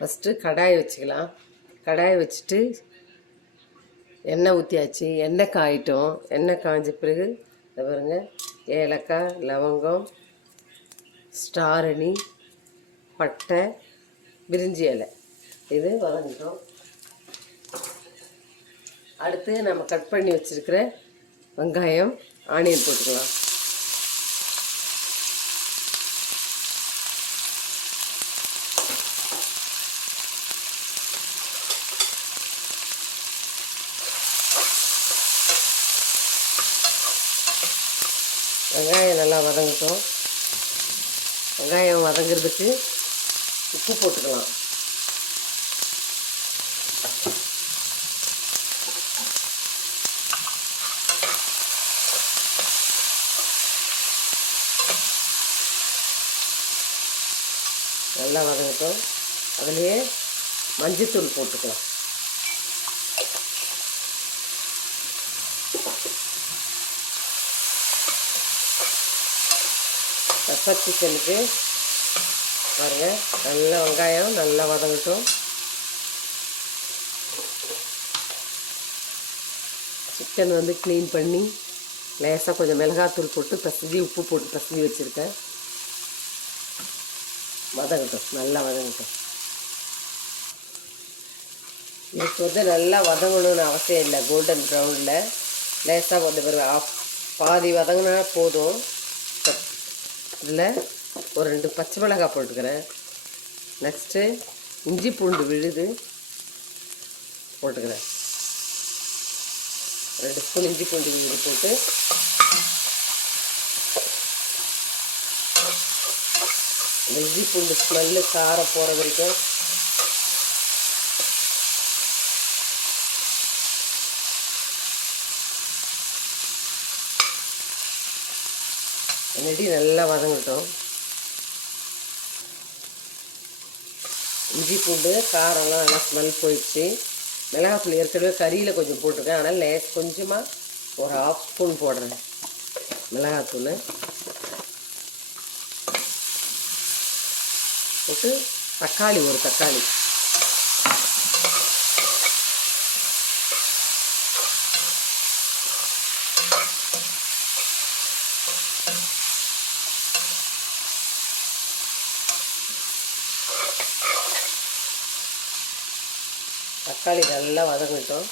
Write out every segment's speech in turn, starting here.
First கடாய் வச்சுக்கலாம். கடாய் வச்சுட்டு எண்ணெய் ஊற்றியாச்சு எண்ணெய் காயிட்டோம். எண்ணெய் காய்ஞ்ச பிறகு இதை பாருங்க ஏலக்காய் லவங்கம் ஸ்டாரணி பட்டை பிரிஞ்சி இலை. இது வதங்கிட்டோம். அடுத்து நம்ம கட் பண்ணி வச்சுருக்கிற வெங்காயம் ஆனியன் போட்டுக்கலாம். வெங்காயம் நல்லா வதங்கட்டும். வெங்காயம் வதங்கிறதுக்கு உப்பு போட்டுக்கலாம். நல்லா வதங்கட்டும். அதுலேயே மஞ்சத்தூள் போட்டுக்கலாம். பெப்பர் சிக்கனுக்கு பாருங்க. நல்ல வெங்காயம் நல்லா வதங்கட்டும். சிக்கன் வந்து க்ளீன் பண்ணி லேசாக கொஞ்சம் மிளகாத்தூள் போட்டு பசதி உப்பு போட்டு பசதி வச்சுருக்கேன். வதங்கட்டும். நல்லா வதங்கட்டும். இதுக்கு வந்து நல்லா வதங்கணும்னு அவசியம் இல்லை. கோல்டன் ப்ரௌனில் லேசாக வந்து பிறகு ஆஃப் பாதி வதங்கினா போதும். இதில் ஒரு ரெண்டு பச்சை மிளகாய் போட்டுக்கிறேன். நெக்ஸ்ட்டு இஞ்சி பூண்டு விழுது போட்டுக்கிறேன். ரெண்டு ஸ்பூன் இஞ்சி பூண்டு விழுது போட்டு. இந்த இஞ்சி பூண்டு ஸ்மெல்லு காரம் போகிற வரைக்கும் நெடி நல்லா வதங்கட்டும். இஞ்சி பூண்டு காரம்லாம் நல்லா ஸ்மெல் போயிடுச்சு. மிளகாத்தூள் ஏற்கனவே கறியில் கொஞ்சம் போட்டிருக்கேன். ஆனால் லேஸ் கொஞ்சமாக ஒரு ஹாஃப் ஸ்பூன் போடுறேன் மிளகாத்தூள். போட்டு தக்காளி ஒரு தக்காளி. தக்காளி நல்லா வதங்கட்டும்.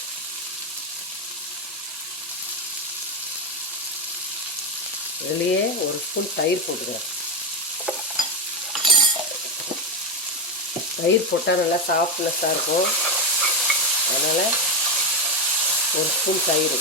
இதுலேயே ஒரு ஸ்பூன் தயிர் போட்டுக்கிறேன் தயிர் போட்டால் நல்லா சாஃப்ட்னஸ்ஸாக இருக்கும். அதனால் ஒரு ஸ்பூன் தயிர்.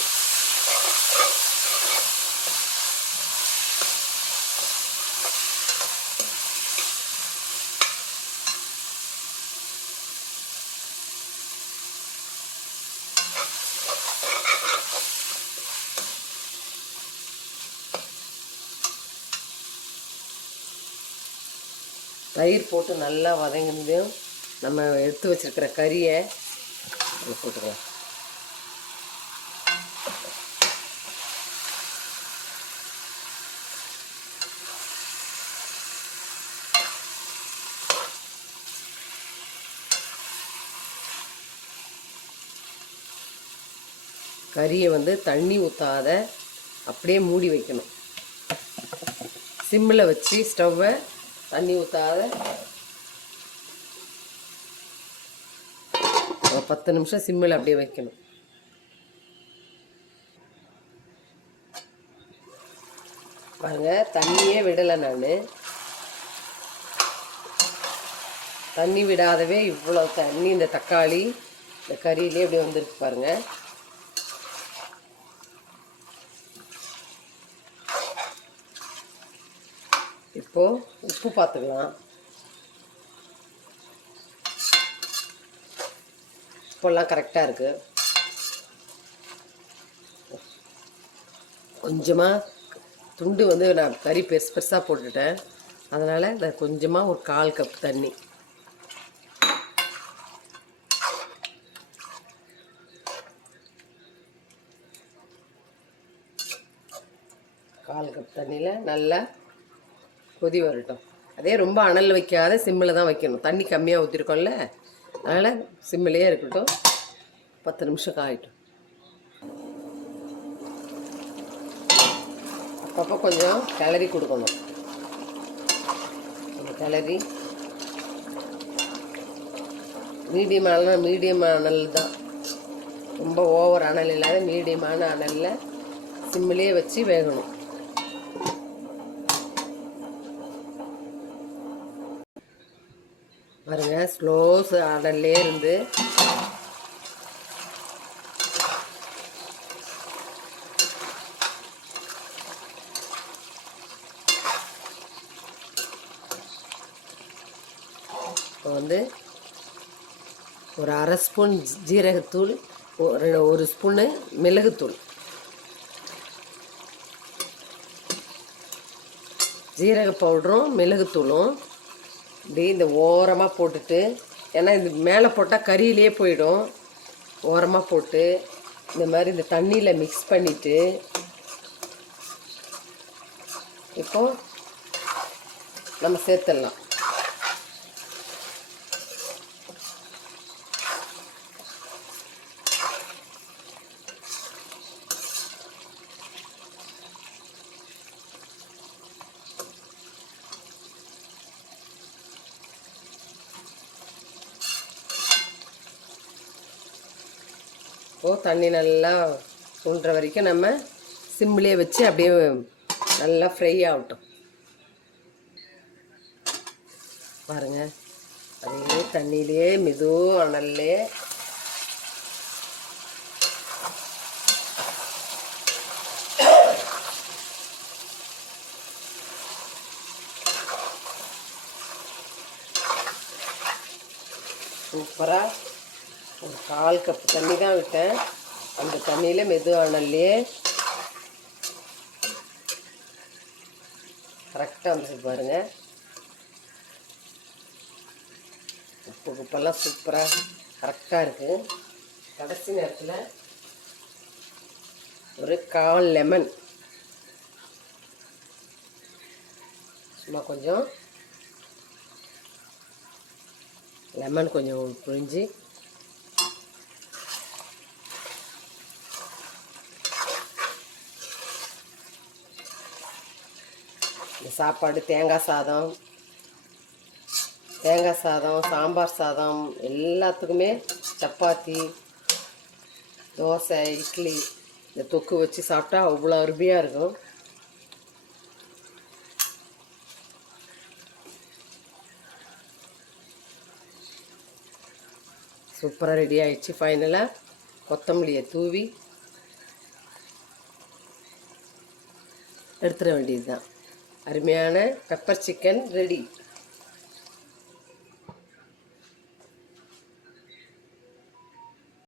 தயிர் போட்டு நல்லா வதங்கினதும் நம்ம எடுத்து வச்சிருக்கிற கறியை அதில் போட்டுக்கலாம். கறியை வந்து தண்ணி ஊற்றாத அப்படியே மூடி வைக்கணும். சிம்மில் வச்சு ஸ்டவ்வை தண்ணி ஊற்றாத ஒரு பத்து நிமிஷம் சிம்மில் அப்படியே வைக்கணும். பாருங்க தண்ணியே விடலை நான். தண்ணி விடாதவே இவ்வளோ தண்ணி இந்த தக்காளி இந்த கறியிலே அப்படியே வந்துருக்கு பாருங்க. இப்போ உப்பு பார்த்துக்கலாம் உப்பெல்லாம் கரெக்டாக இருக்கு. கொஞ்சமாக துண்டு வந்து நான் கறி பெருசு பெருசாக போட்டுட்டேன். அதனால் நான் கொஞ்சமாக ஒரு கால் கப் தண்ணி. கால் கப் தண்ணியில் நல்லா கொதி வரட்டும். அதே ரொம்ப அனல் வைக்காத சிம்மில் தான் வைக்கணும். தண்ணி கம்மியாக ஊற்றிருக்கோம்ல அதனால் சிம்மிலேயே இருக்கட்டும். பத்து நிமிஷம் காயிட்டும். அப்பப்போ கொஞ்சம் கிளறி கொடுக்கணும். கிளறி. மீடியம் அனல் மீடியம் அனல் தான். ரொம்ப ஓவர் அனல் இல்லாத மீடியமான அனலில் சிம்மிலே வச்சு வேகணும். பாருங்க ஸ்லோஸ் அனல்லே இருந்து. இப்போ வந்து ஒரு அரை ஸ்பூன் ஜீரகத்தூள் ஒரு ஒரு ஸ்பூனு மிளகுத்தூள். ஜீரக பவுடரும் மிளகுத்தூளும். இப்படியே இந்த ஓரமாக போட்டுட்டு ஏன்னா இது மேலே போட்டால் கறியிலே போயிடும். ஓரமாக போட்டு இந்த மாதிரி இந்த தண்ணியில் மிக்ஸ் பண்ணிவிட்டு இப்போ நம்ம சேர்த்துடலாம். இப்போ தண்ணி நல்லா சுண்டுற வரைக்கும் நம்ம சிம்லேயே வச்சு அப்படியே நல்லா ஃப்ரை ஆகட்டும். பாருங்க அதே தண்ணியிலே மெது அனல்லே சூப்பராக ஒரு கால் கப் தண்ணி தான் விட்டேன். அந்த தண்ணியில் மெதுவானல்லையே கரெக்டாக வந்துச்சு பாருங்க. உப்பு குப்பெல்லாம் சூப்பராக கரெக்டாக இருக்குது கடைசி நேரத்தில் ஒரு கால் லெமன் சும்மா கொஞ்சம் லெமன் கொஞ்சம் புழிஞ்சு சாப்பாடு தேங்காய் சாதம் தேங்காய் சாதம் சாம்பார் சாதம் எல்லாத்துக்குமே சப்பாத்தி தோசை இட்லி இந்த தொக்கு வச்சு சாப்பிட்டா அவ்வளோ அருமையாக இருக்கும். சூப்பராக ரெடி ஆகிடுச்சு ஃபைனலாக கொத்தமல்லியை தூவி எடுத்துட வேண்டியது தான் அருமையான பெப்பர் சிக்கன் ரெடி